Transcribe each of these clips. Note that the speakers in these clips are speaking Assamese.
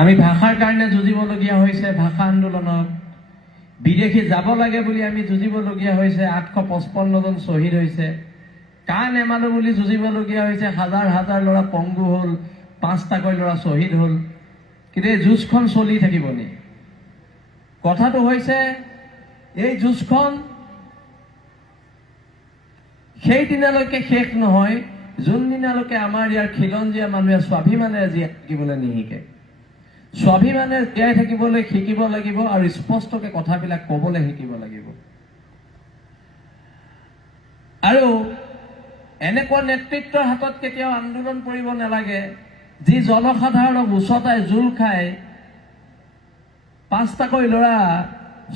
আমি ভাষাৰ কাৰণে যুঁজিবলগীয়া হৈছে, ভাষা আন্দোলনত বিদেশী যাব লাগে বুলি আমি যুঁজিবলগীয়া হৈছে, 855 জন শ্বহীদ হৈছে। কা নেমানো বুলি যুঁজিবলগীয়া হৈছে, হাজাৰ হাজাৰ ল'ৰা পংগু হ'ল, 5টাকৈ ল'ৰা শ্বহীদ হ'ল। কিন্তু এই যুঁজখন চলি থাকিব নি? কথাটো হৈছে এই যুঁজখন সেই দিনালৈকে শেষ নহয় যোনদিনালৈকে আমাৰ ইয়াৰ খিলঞ্জীয়া মানুহে স্বাভিমানেৰে জীয়াই থাকিবলৈ নিশিকে। স্বাভিমানেৰে জীয়াই থাকিবলৈ শিকিব লাগিব আৰু স্পষ্টকৈ কথাবিলাক ক'বলৈ শিকিব লাগিব। আৰু এনেকুৱা নেতৃত্বৰ হাতত কেতিয়াও আন্দোলন কৰিব নালাগে যি জনসাধাৰণক উচতাই জোল খাই 5টাকৈ ল'ৰা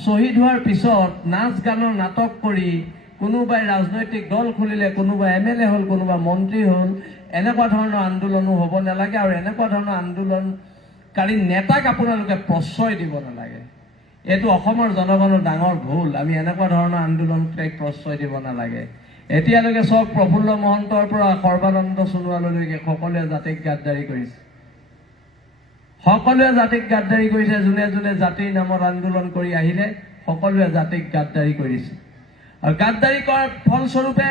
শ্বহীদ হোৱাৰ পিছত নাচ গানৰ নাটক কৰি কোনোবাই ৰাজনৈতিক দল খুলিলে, কোনোবাই MLA হ'ল, কোনোবা মন্ত্ৰী হ'ল, এনেকুৱা ধৰণৰ আন্দোলনো হ'ব নালাগে। আৰু এনেকুৱা ধৰণৰ আন্দোলনকাৰী নেতাক আপোনালোকে প্ৰশ্ৰয় দিব নালাগে। এইটো অসমৰ জনগণৰ ডাঙৰ ভুল। আমি এনেকুৱা ধৰণৰ আন্দোলনকাৰীক প্ৰশ্ৰয় দিব নালাগে। এতিয়ালৈকে চব প্ৰফুল্ল মহন্তৰ পৰা সৰ্বানন্দ সোণোৱাললৈকে সকলোৱে জাতিক গাদ্দাৰী কৰিছে। সকলোৱে জাতিক গাদ্দাৰী কৰিছে। যোনে যোনে জাতিৰ নামত আন্দোলন কৰি আহিলে সকলোৱে জাতিক গাদ্দাৰী কৰিছে। আৰু গাদ্দাৰী কৰাৰ ফলস্বৰূপে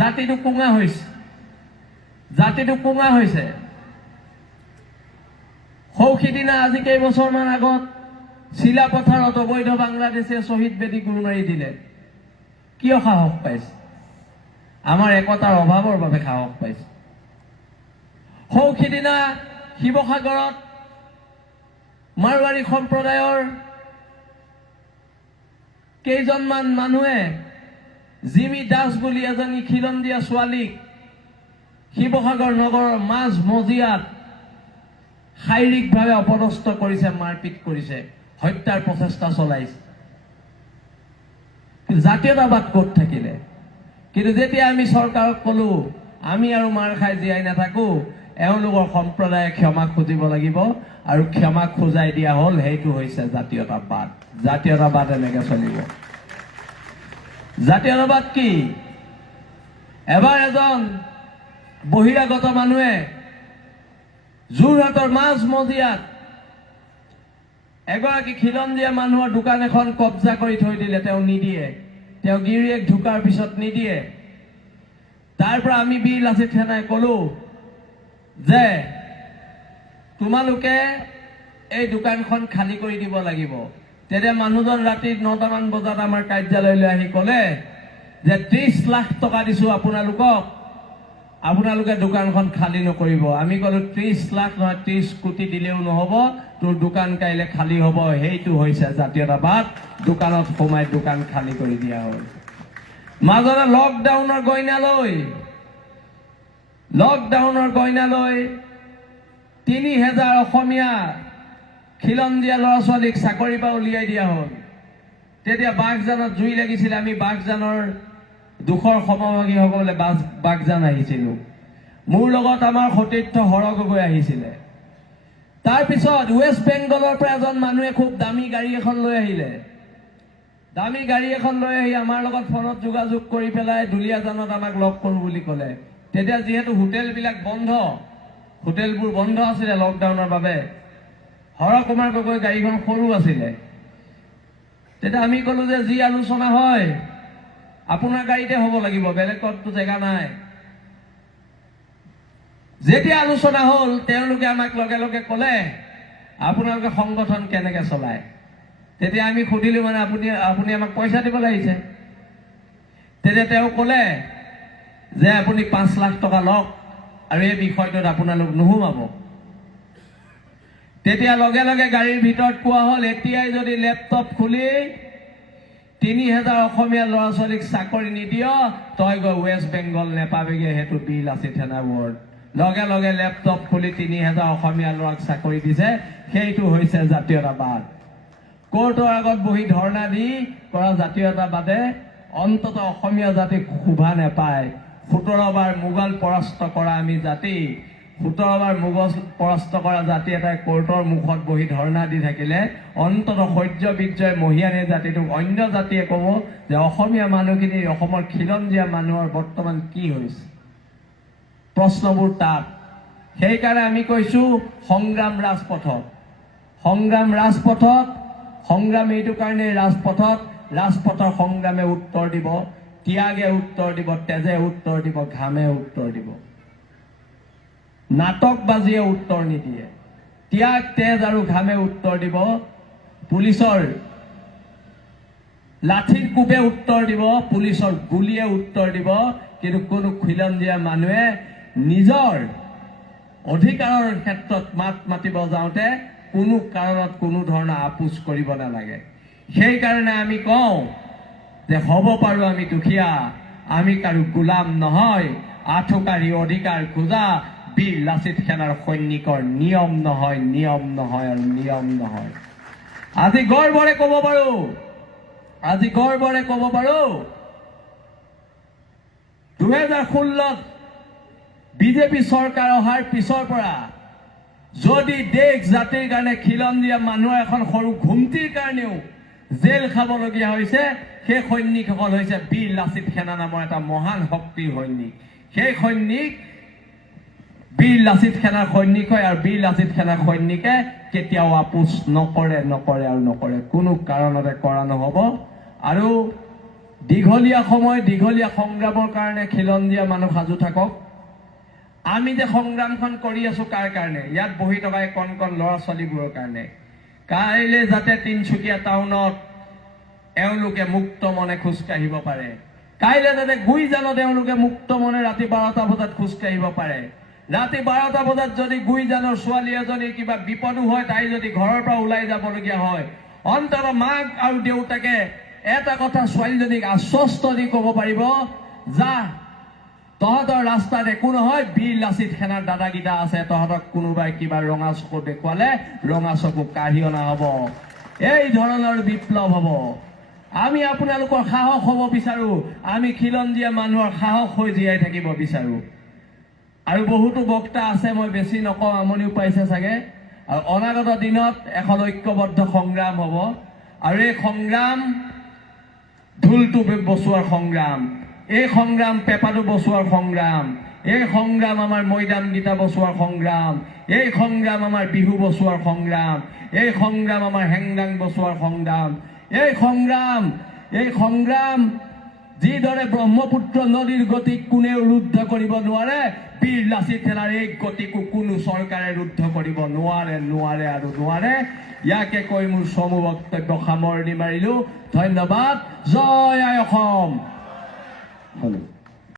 জাতিটো কোঙা হৈছে। জাতিটো কোঙা হৈছে। সৌসিদিনা আজি কেইবছৰমান আগত চিলাপথাৰত অবৈধ বাংলাদেশে শ্বহীদ বেদী গুৰু মাৰি দিলে। কিয় সাহস পাইছে? আমাৰ একতাৰ অভাৱৰ বাবে সাহস পাইছে। সৌসিদিনা শিৱসাগৰত মাৰোৱাৰী সম্প্ৰদায়ৰ কেইজনমান মানুহে জিমি দাস বুলি এজনী খিলঞ্জীয়া ছোৱালীক শিৱসাগৰ নগৰৰ মাজ মজিয়াত শাৰীৰিকভাৱে অপদস্থ কৰিছে, মাৰপিট কৰিছে, হত্যাৰ প্ৰচেষ্টা চলাইছে। জাতীয়তাবাদ ক'ত থাকিলে? কিন্তু যেতিয়া আমি চৰকাৰক ক'লো আমি আৰু মাৰ খাই জীয়াই নাথাকো, এওঁলোকৰ সম্প্ৰদায়ে ক্ষমা খুজিব লাগিব আৰু ক্ষমা খোজাই দিয়া হ'ল। সেইটো হৈছে জাতীয়তাবাদ। জাতীয়তাবাদ এনেকে চলিব। জাতীয়তাবাদ কি? এবাৰ এজন বহিৰাগত মানুহে যোৰহাটৰ মাজ মজিয়াত এগৰাকী খিলঞ্জীয়া মানুহৰ দোকান এখন কব্জা কৰি থৈ দিলে। তেওঁ নিদিয়ে, তেওঁ গিৰিয়েক ঢুকাৰ পিছত নিদিয়ে। তাৰ পৰা আমি বীৰ লাচিত সেনাই ক'লো যে তোমালোকে এই দোকানখন খালী কৰি দিব লাগিব। তেতিয়া মানুহজন ৰাতি 9টামান বজাত আমাৰ কাৰ্যালয়লৈ আহি ক'লে যে 30 লাখ টকা দিছো আপোনালোকক, আপোনালোকে দোকানখন খালী নকৰিব। আমি ক'লো 30 লাখ নহয়, 30 কোটি দিলেও নহ'ব, তোৰ দোকান কাইলৈ খালী হ'ব। সেইটো হৈছে জাতীয়তাবাদ। দোকানত সোমাই দোকান খালী কৰি দিয়া হ'ল। মাজতে লকডাউনৰ গইনা লৈ 3000 অসমীয়া খিলঞ্জীয়া ল'ৰা ছোৱালীক চাকৰিৰ পৰা উলিয়াই দিয়া হ'ল। তেতিয়া বাঘজানত জুই লাগিছিল। আমি বাঘজানৰ দুখৰ সমভাগী হ'বলৈ বাঘজান আহিছিলোঁ। মোৰ লগত আমাৰ সতীৰ্থ হৰ গগৈ আহিছিলে। তাৰপিছত ৱেষ্ট বেংগলৰ পৰা এজন মানুহে খুব দামী গাড়ী এখন লৈ আহিলে। দামী গাড়ী এখন লৈ আহি আমাৰ লগত ফোনত যোগাযোগ কৰি পেলাই দুলীয়াজানত আমাক লগ কৰোঁ বুলি ক'লে। তেতিয়া যিহেতু হোটেলবিলাক বন্ধ, হোটেলবোৰ বন্ধ আছিলে লকডাউনৰ বাবে, হৰ কুমাৰ গগৈ গাড়ীখন সৰু আছিলে। তেতিয়া আমি ক'লো যে যি আলোচনা হয় আপোনাৰ গাড়ীতে হ'ব লাগিব, বেলেগতো জেগা নাই। যেতিয়া আলোচনা হ'ল তেওঁলোকে আমাক লগে লগে ক'লে আপোনালোকে সংগঠন কেনেকৈ চলায়। তেতিয়া আমি সুধিলো মানে আপুনি আমাক পইচা দিব লাগিছে। তেতিয়া তেওঁ ক'লে যে আপুনি 5 লাখ টকা লওক আৰু এই বিষয়টোত আপোনালোক নুসুমাব। তেতিয়া লগে লগে গাড়ীৰ ভিতৰত কোৱা হ'ল এতিয়াই যদি লেপটপ খুলি 3000 অসমীয়া ল'ৰা ছোৱালীক চাকৰি নিদিয় তই গৈ ৱেষ্ট বেংগল নেপাবিগে। সেইটো বীৰ লাচিত সেনা ৱৰ্ড। লগে লগে লেপটপ খুলি 3000 অসমীয়া ল'ৰাক চাকৰি দিছে। সেইটো হৈছে জাতীয়তাবাদ। কোৰ্টৰ আগত বহি ধৰ্ণা দি কৰা জাতীয়তাবাদে অন্তত অসমীয়া জাতিক শোভা নাপায়। 17 বাৰ মোগল পৰাস্ত কৰা আমি জাতি, 17 বাৰ মোগল পৰাস্ত কৰা জাতি এটাই কোৰ্টৰ মুখত বহি ধৰ্ণা দি থাকিলে অন্তত সহ্য বিজয় মহিয়ানে জাতিটোক অন্য জাতিয়ে ক'ব যে অসমীয়া মানুহখিনি, অসমৰ খিলঞ্জীয়া মানুহৰ বৰ্তমান কি হৈছে। প্ৰশ্নবোৰ তাত সেইকাৰণে আমি কৈছোঁ সংগ্ৰাম ৰাজপথত। সংগ্ৰাম ৰাজপথত, সংগ্ৰাম এইটো কাৰণে ৰাজপথৰ সংগ্ৰামে উত্তৰ দিব, ত্যাগে উত্তৰ দিব, তেজে উত্তৰ দিব, ঘামে উত্তৰ দিব। নাটকবাজিয়ে উত্তৰ নিদিয়ে। ত্যাগ, তেজ আৰু ঘামে উত্তৰ দিব। পুলিচৰ লাঠিৰ কোবে উত্তৰ দিব, পুলিচৰ গুলীয়ে উত্তৰ দিব। কিন্তু কোনো খিলঞ্জীয়া মানুহে নিজৰ অধিকাৰৰ ক্ষেত্ৰত মাত মাতিব যাওঁতে কোনো কাৰণত কোনো ধৰণৰ আপোচ কৰিব নালাগে। সেইকাৰণে আমি কওঁ যে হ'ব পাৰোঁ আমি দুখীয়া, আমি কাৰো গোলাম নহয়। আঠুকাৰী অধিকাৰ খোজা বীৰ লাচিত সেনাৰ সৈনিকৰ নিয়ম নহয়, নিয়ম নহয় আৰু নিয়ম নহয়। আজি গৰ্বৰে ক'ব পাৰোঁ, 2016 বিজেপি চৰকাৰ অহাৰ পিছৰ পৰা যদি দেশ জাতিৰ কাৰণে খিলঞ্জীয়া মানুহৰ এখন সৰু ঘুমটিৰ কাৰণেও জেল খাবলগীয়া হৈছে, সেই সৈনিকসকল হৈছে বীৰ লাচিত সেনা নামৰ এটা মহান শক্তিৰ সৈনিক। সেই সৈনিক বীৰ লাচিত সেনাৰ সৈনিক হয় আৰু বীৰ লাচিত সেনাৰ সৈনিকে কেতিয়াও আপোচ নকৰে, কোনো কাৰণতে কৰা নহ'ব। আৰু দীঘলীয়া সময়, দীঘলীয়া সংগ্ৰামৰ কাৰণে খিলঞ্জীয়া মানুহ সাজু থাকক। আমি যে সংগ্ৰামখন কৰি আছো কাৰ কাৰণে? ইয়াত বহি থকা কণ কণ ল'ৰা ছোৱালীবোৰৰ কাৰণে। কাইলৈ যাতে তিনিচুকীয়া টাউনত এওঁলোকে মুক্ত মনে খোজকাঢ়িব পাৰে, কাইলৈ যাতে গুইজানত এওঁলোকে মুক্ত মনে ৰাতি 12টা বজাত খোজকাঢ়িব পাৰে। ৰাতি 12টা বজাত যদি গুইজানৰ ছোৱালী এজনীৰ কিবা বিপদো হয়, তাই যদি ঘৰৰ পৰা ওলাই যাবলগীয়া হয়, অন্তত মাক আৰু দেউতাকে এটা কথা ছোৱালীজনীক আশ্বস্ত দি ক'ব পাৰিব, যা তহঁতৰ ৰাস্তাত একো নহয়, বীৰ লাচিত সেনাৰ দাদাকেইটা আছে, তহঁতক কোনোবাই কিবা ৰঙা চকু দেখুৱালে ৰঙা চকু কাঢ়ি অনা হ'ব। এই ধৰণৰ বিপ্লৱ হ'ব। আমি আপোনালোকৰ সাহস হ'ব বিচাৰোঁ, আমি খিলঞ্জীয়া মানুহৰ সাহস হৈ জীয়াই থাকিব বিচাৰোঁ। আৰু বহুতো বক্তা আছে, মই বেছি নকওঁ, আমনিও পাইছে চাগে। আৰু অনাগত দিনত এখন ঐক্যবদ্ধ সংগ্ৰাম হ'ব। আৰু এই সংগ্ৰাম ঢোলটো বচোৱাৰ সংগ্ৰাম, এই সংগ্ৰাম পেঁপাটো বচোৱাৰ সংগ্ৰাম, এই সংগ্ৰাম আমাৰ মৈদামগীতা বচোৱাৰ সংগ্ৰাম, এই সংগ্ৰাম আমাৰ বিহু বচোৱাৰ সংগ্ৰাম, এই সংগ্ৰাম আমাৰ হেংদাং বচোৱাৰ সংগ্ৰাম। এই সংগ্ৰাম যিদৰে ব্ৰহ্মপুত্ৰ নদীৰ গতিক কোনেও ৰুদ্ধ কৰিব নোৱাৰে, বীৰ লাচিত সেনাৰ এই গতিকো কোনো চৰকাৰে ৰুদ্ধ কৰিব নোৱাৰে। ইয়াকে কৈ মোৰ চমু বক্তব্য সামৰণি মাৰিলোঁ। ধন্যবাদ। জয় আই অসম।